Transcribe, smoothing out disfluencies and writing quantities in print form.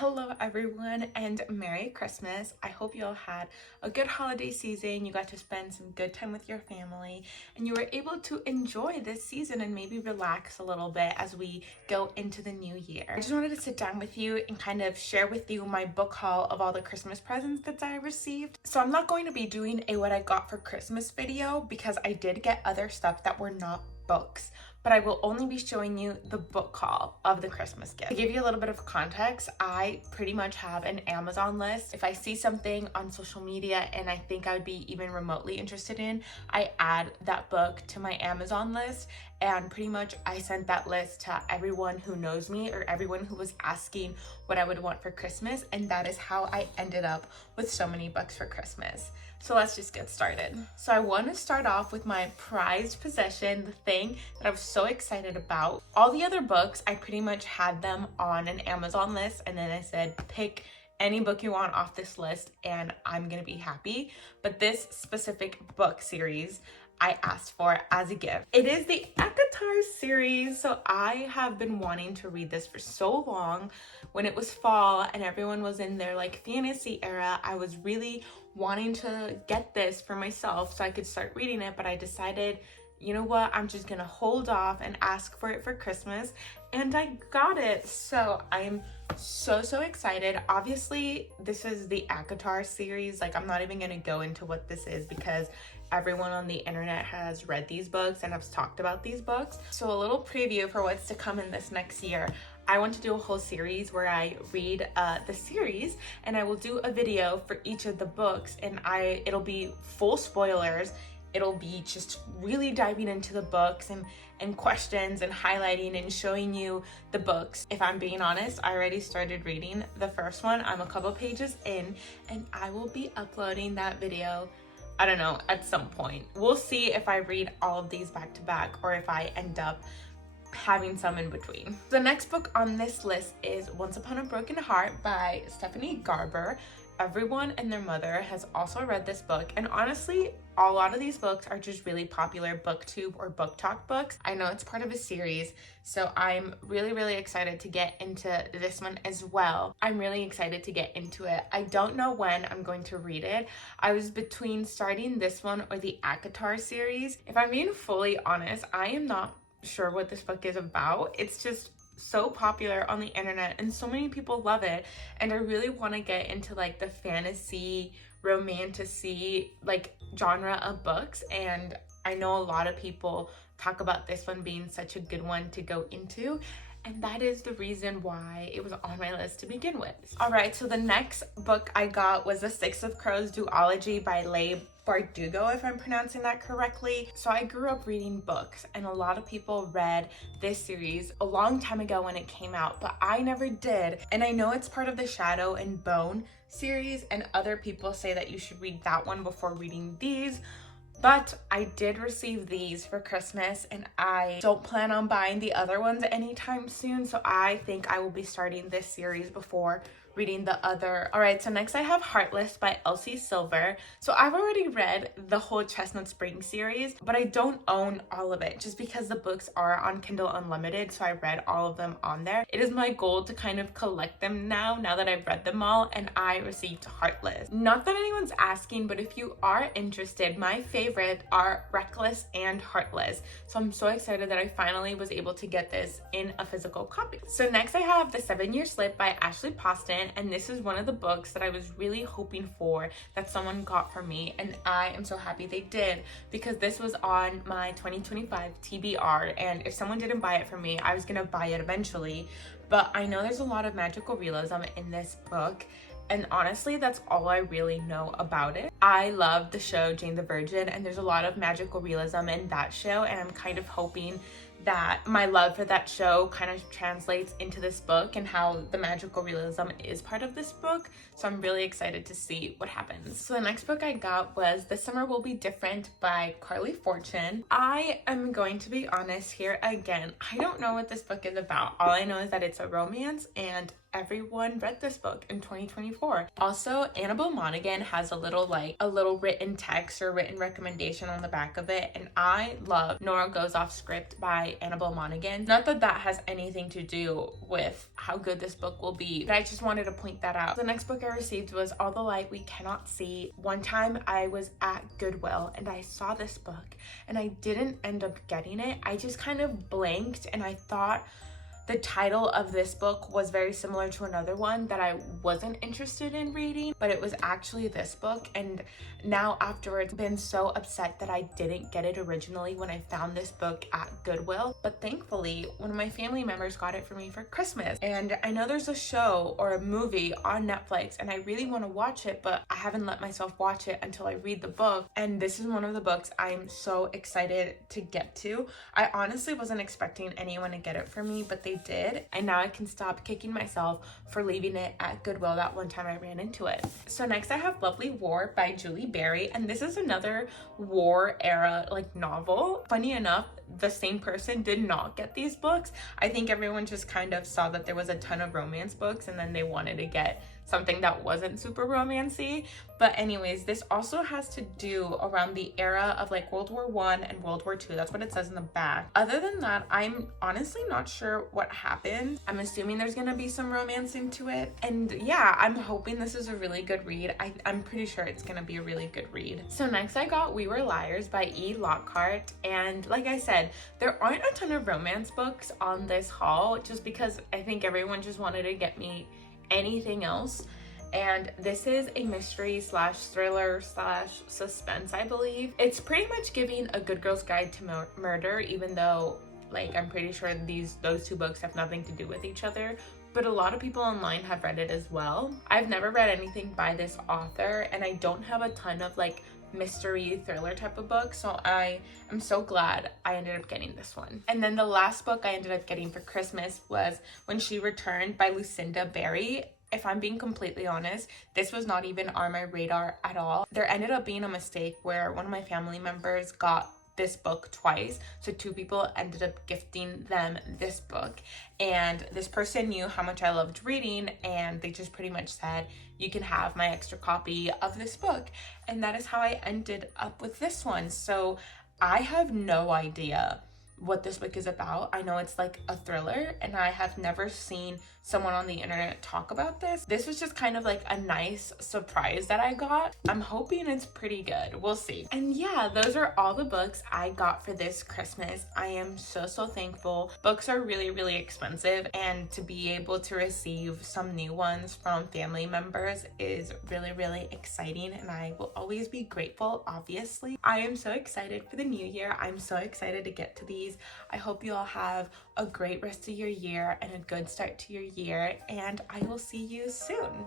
Hello everyone and Merry Christmas. I hope you all had a good holiday season. You got to spend some good time with your family and you were able to enjoy this season and maybe relax a little bit as we go into the new year. I just wanted to sit down with you and kind of share with you my book haul of all the Christmas presents that I received. So I'm not going to be doing a what I got for Christmas video because I did get other stuff that were not books, but I will only be showing you the book haul of the Christmas gift. To give you a little bit of context, I pretty much have an Amazon list. If I see something on social media and I think I would be even remotely interested in, I add that book to my Amazon list, and pretty much I sent that list to everyone who knows me or everyone who was asking what I would want for Christmas, and that is how I ended up with so many books for Christmas. So let's just get started. So I want to start off with my prized possession, the thing that I was so excited about. All the other books, I pretty much had them on an Amazon list, and then I said, pick any book you want off this list and I'm gonna be happy. But this specific book series, I asked for as a gift. It is the ACOTAR series. So I have been wanting to read this for so long. When it was fall and everyone was in their like fantasy era, I was really wanting to get this for myself so I could start reading it, but I decided, you know what, I'm just gonna hold off and ask for it for Christmas, and I got it. So I'm so excited. Obviously this is the ACOTAR series. Like, I'm not even gonna go into what this is because everyone on the internet has read these books and has talked about these books. So a little preview for what's to come in this next year. I want to do a whole series where I read the series, and I will do a video for each of the books, and it'll be full spoilers. It'll be just really diving into the books and questions and highlighting and showing you the books. If I'm being honest, I already started reading the first one. I'm a couple pages in, and I will be uploading that video, I don't know, at some point. We'll see if I read all of these back to back or if I end up having some in between. The next book on this list is Once Upon a Broken Heart by Stephanie Garber. Everyone and their mother has also read this book, and honestly, a lot of these books are just really popular booktube or book talk books. I know it's part of a series, so I'm really excited to get into this one as well. I'm really excited to get into it. I don't know when I'm going to read it. I was between starting this one or the ACOTAR series. If I'm being fully honest, I am not sure what this book is about. It's just so popular on the internet and so many people love it, and I really want to get into like the fantasy romantasy like genre of books, and I know a lot of people talk about this one being such a good one to go into, and that is the reason why it was on my list to begin with. All right, so the next book I got was The Six of Crows duology by Leigh Bardugo, if I'm pronouncing that correctly. So I grew up reading books, and a lot of people read this series a long time ago when it came out, but I never did. And I know it's part of the Shadow and Bone series, and other people say that you should read that one before reading these. But I did receive these for Christmas, and I don't plan on buying the other ones anytime soon, so I think I will be starting this series before reading the other. All right, so next I have Heartless by Elsie Silver. So I've already read the whole Chestnut Spring series, but I don't own all of it just because the books are on Kindle Unlimited, so I read all of them on there. It is my goal to kind of collect them now that I've read them all, and I received Heartless. Not that anyone's asking, but if you are interested, my favorite are Reckless and Heartless. So I'm so excited that I finally was able to get this in a physical copy. So next I have The 7-Year Slip by Ashley Poston, and this is one of the books that I was really hoping for that someone got for me, and I am so happy they did because this was on my 2025 TBR, and if someone didn't buy it for me, I was gonna buy it eventually. But I know there's a lot of magical realism in this book, and honestly, that's all I really know about it. I love the show Jane the Virgin, and there's a lot of magical realism in that show, and I'm kind of hoping that my love for that show kind of translates into this book and how the magical realism is part of this book. So I'm really excited to see what happens. So the next book I got was This Summer Will Be Different by Carly Fortune. I am going to be honest here again. I don't know what this book is about. All I know is that it's a romance, and everyone read this book in 2024. Also, Annabelle Monaghan has a little written text or written recommendation on the back of it, and I love Nora Goes Off Script by Annabelle Monaghan. Not that that has anything to do with how good this book will be, but I just wanted to point that out. The next book I received was All the Light We Cannot See. One time I was at Goodwill and I saw this book and I didn't end up getting it. I just kind of blanked, and I thought the title of this book was very similar to another one that I wasn't interested in reading, but it was actually this book. And now afterwards, I've been so upset that I didn't get it originally when I found this book at Goodwill. But thankfully, one of my family members got it for me for Christmas. And I know there's a show or a movie on Netflix, and I really want to watch it, but I haven't let myself watch it until I read the book. And this is one of the books I'm so excited to get to. I honestly wasn't expecting anyone to get it for me, but they did, and now I can stop kicking myself for leaving it at Goodwill that one time I ran into it. So next I have Lovely War by Julie Berry, and this is another war era novel. Funny enough, the same person did not get these books. I think everyone just kind of saw that there was a ton of romance books and then they wanted to get something that wasn't super romancy. But anyways, this also has to do around the era of World War I and World War II. That's what it says in the back. Other than that, I'm honestly not sure what happened. I'm assuming there's gonna be some romance into it. And yeah, I'm hoping this is a really good read. I'm pretty sure it's gonna be a really good read. So next I got We Were Liars by E. Lockhart. And like I said, there aren't a ton of romance books on this haul just because I think everyone just wanted to get me anything else. And this is a mystery slash thriller slash suspense, I believe. It's pretty much giving a good girl's guide to murder, even though I'm pretty sure those two books have nothing to do with each other, but a lot of people online have read it as well. I've never read anything by this author, and I don't have a ton of mystery thriller type of book, so I am so glad I ended up getting this one. And then the last book I ended up getting for Christmas was When She Returned by Lucinda Berry. If I'm being completely honest, this was not even on my radar at all. There ended up being a mistake where one of my family members got this book twice, so two people ended up gifting them this book, and this person knew how much I loved reading, and they just pretty much said, you can have my extra copy of this book. And that is how I ended up with this one. So I have no idea what this book is about. I know it's a thriller, and I have never seen someone on the internet talk about this. This was just kind of a nice surprise that I got. I'm hoping it's pretty good. We'll see. And yeah, those are all the books I got for this Christmas. I am so thankful. Books are really, really expensive, and to be able to receive some new ones from family members is really, really exciting, and I will always be grateful, obviously. I am so excited for the new year. I'm so excited to get to these. I hope you all have a great rest of your year and a good start to your year, and I will see you soon.